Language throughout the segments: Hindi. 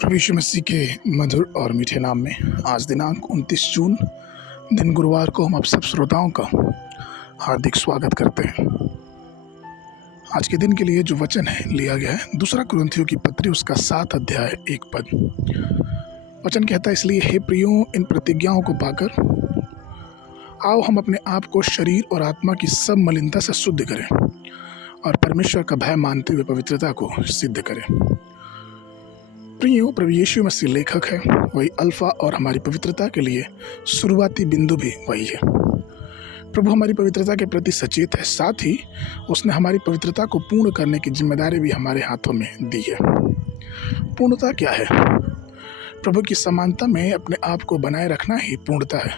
प्रभु यीशु मसीह के मधुर और मीठे नाम में आज दिनांक 29 जून दिन गुरुवार को हम आप सब श्रोताओं का हार्दिक स्वागत करते हैं। आज के दिन के लिए जो वचन है लिया गया है दूसरा कुरिन्थियों की पत्री उसका 7 अध्याय 1 पद। वचन कहता है, इसलिए हे प्रियो, इन प्रतिज्ञाओं को पाकर आओ हम अपने आप को शरीर और आत्मा की सब मलिनता से शुद्ध करें और परमेश्वर का भय मानते हुए पवित्रता को सिद्ध करें। प्रियो, प्रभु यीशु मसीह लेखक है, वही अल्फा और हमारी पवित्रता के लिए शुरुआती बिंदु भी वही है। प्रभु हमारी पवित्रता के प्रति सचेत है, साथ ही उसने हमारी पवित्रता को पूर्ण करने की जिम्मेदारी भी हमारे हाथों में दी है। पूर्णता क्या है? प्रभु की समानता में अपने आप को बनाए रखना ही पूर्णता है।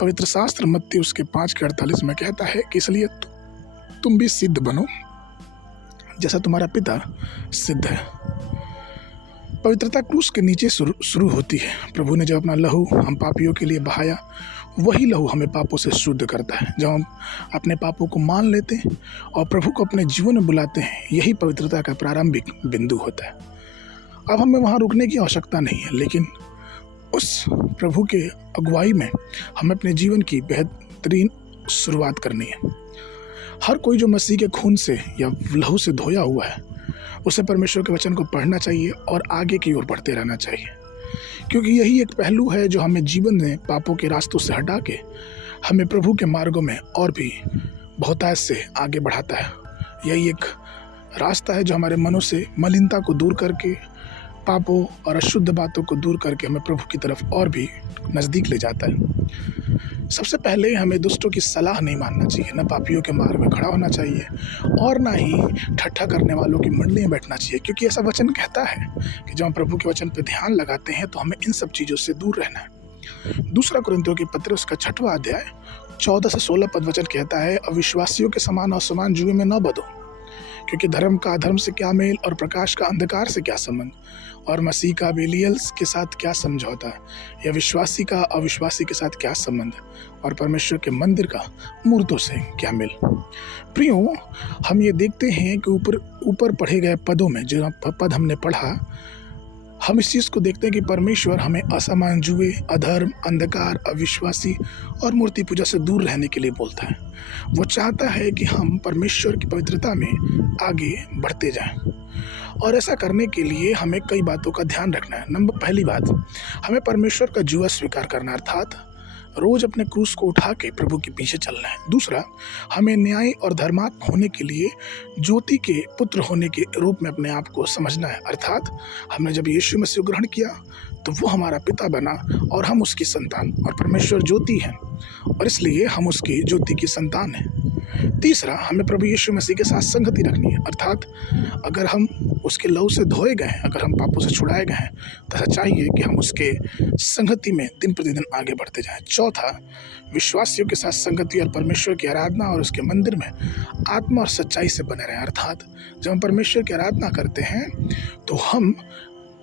पवित्र शास्त्र मत्ती उसके 5:48 में कहता है कि इसलिए तुम भी सिद्ध बनो जैसा तुम्हारा पिता सिद्ध है। पवित्रता क्रूस के नीचे शुरू होती है। प्रभु ने जब अपना लहू हम पापियों के लिए बहाया, वही लहू हमें पापों से शुद्ध करता है। जब हम अपने पापों को मान लेते हैं और प्रभु को अपने जीवन में बुलाते हैं, यही पवित्रता का प्रारंभिक बिंदु होता है। अब हमें वहाँ रुकने की आवश्यकता नहीं है, लेकिन उस प्रभु के अगुवाई में हमें अपने जीवन की बेहतरीन शुरुआत करनी है। हर कोई जो मसीह के खून से या लहू से धोया हुआ है, उसे परमेश्वर के वचन को पढ़ना चाहिए और आगे की ओर बढ़ते रहना चाहिए, क्योंकि यही एक पहलू है जो हमें जीवन में पापों के रास्तों से हटा के हमें प्रभु के मार्गों में और भी बहुतायत से आगे बढ़ाता है। यही एक रास्ता है जो हमारे मनों से मलिनता को दूर करके, पापों और अशुद्ध बातों को दूर करके हमें प्रभु की तरफ और भी नज़दीक ले जाता है। सबसे पहले हमें दुष्टों की सलाह नहीं मानना चाहिए, न पापियों के मार्ग में खड़ा होना चाहिए और ना ही ठट्ठा करने वालों की मंडली में बैठना चाहिए, क्योंकि ऐसा वचन कहता है कि जब हम प्रभु के वचन पर ध्यान लगाते हैं तो हमें इन सब चीज़ों से दूर रहना है। दूसरा कुरिन्थियों की पत्र उसका 6वां अध्याय 14 से 16 पद वचन कहता है, अविश्वासियों के समान असमान जुए में न बधो, क्योंकि धर्म का अधर्म से क्या मेल और प्रकाश का अंधकार से क्या संबंध, और मसीह का बेलियल के साथ क्या समझौता, या विश्वासी का अविश्वासी के साथ क्या संबंध, और परमेश्वर के मंदिर का मूर्तों से क्या मेल। प्रियो, हम ये देखते हैं कि ऊपर पढ़े गए पदों में जो पद हमने पढ़ा, हम इस चीज़ को देखते हैं कि परमेश्वर हमें असमान जुए, अधर्म, अंधकार, अविश्वासी और मूर्ति पूजा से दूर रहने के लिए बोलता है। वो चाहता है कि हम परमेश्वर की पवित्रता में आगे बढ़ते जाएं, और ऐसा करने के लिए हमें कई बातों का ध्यान रखना है। पहली बात, हमें परमेश्वर का जुआ स्वीकार करना, अर्थात रोज अपने क्रूस को उठा के प्रभु के पीछे चलना है। दूसरा, हमें न्याय और धर्मात्म होने के लिए ज्योति के पुत्र होने के रूप में अपने आप को समझना है, अर्थात हमने जब यीशु मसीह को ग्रहण किया तो वो हमारा पिता बना और हम उसकी संतान, और परमेश्वर ज्योति है और इसलिए हम उसकी ज्योति की संतान हैं। तीसरा, हमें प्रभु यीशु मसीह के साथ संगति रखनी है, अर्थात अगर हम उसके लहू से धोए गए हैं, अगर हम पापों से छुड़ाए गए हैं, तो ऐसा चाहिए कि हम उसके संगति में दिन प्रतिदिन आगे बढ़ते जाएं। चौथा, विश्वासियों के साथ संगति और परमेश्वर की आराधना और उसके मंदिर में आत्मा और सच्चाई से बने रहें, अर्थात जब हम परमेश्वर की आराधना करते हैं तो हम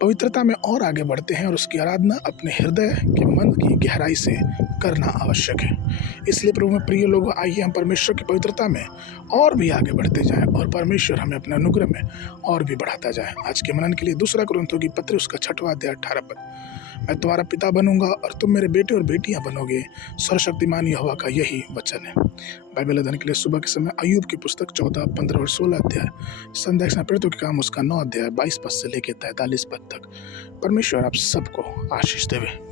पवित्रता में और आगे बढ़ते हैं और उसकी आराधना अपने हृदय के मन की गहराई से करना आवश्यक है। इसलिए प्रभु में प्रिय लोगों, आइए हम परमेश्वर की पवित्रता में और भी आगे बढ़ते जाएं और परमेश्वर हमें अपने अनुग्रह में और भी बढ़ाता जाए। आज के मनन के लिए दूसरा कुरिन्थियों की पत्र उसका 6वां अध्याय 18 पद, मैं तुम्हारा पिता बनूंगा और तुम मेरे बेटे और बेटियां बनोगे, सर्वशक्तिमान यहोवा का यही वचन है। बाइबल अध्ययन के लिए सुबह के समय अय्यूब की पुस्तक 14, 15 और 16 अध्याय, संध्या के समय प्रेरितों के काम उसका 9 अध्याय 22 पद से लेकर 43 पद तक। परमेश्वर आप सबको आशीष देवे।